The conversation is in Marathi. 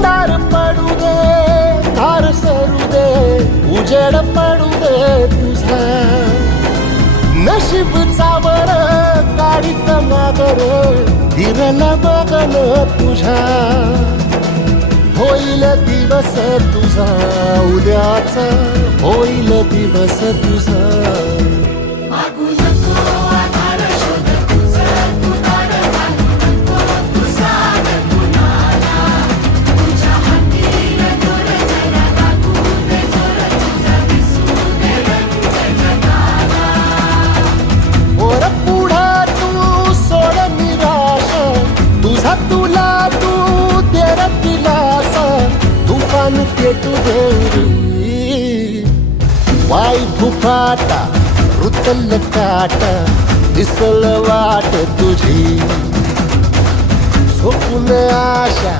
अंधार पडू दे, धार सरू दे, उजेड पडू दे तुझा. नशीब चावर काढीत मागर, हिरल बघन तुझ्या. होईल दिवस तुझा उद्याचा, होईल दिवस तुझा. वर पुढं तू सोड निराश, तुझा तुला तू तेरा दिलासा. तुफान पेटू दे, वाई फुफाटा रुतल काटा, दिसल वाट तुझी. झोपून आशा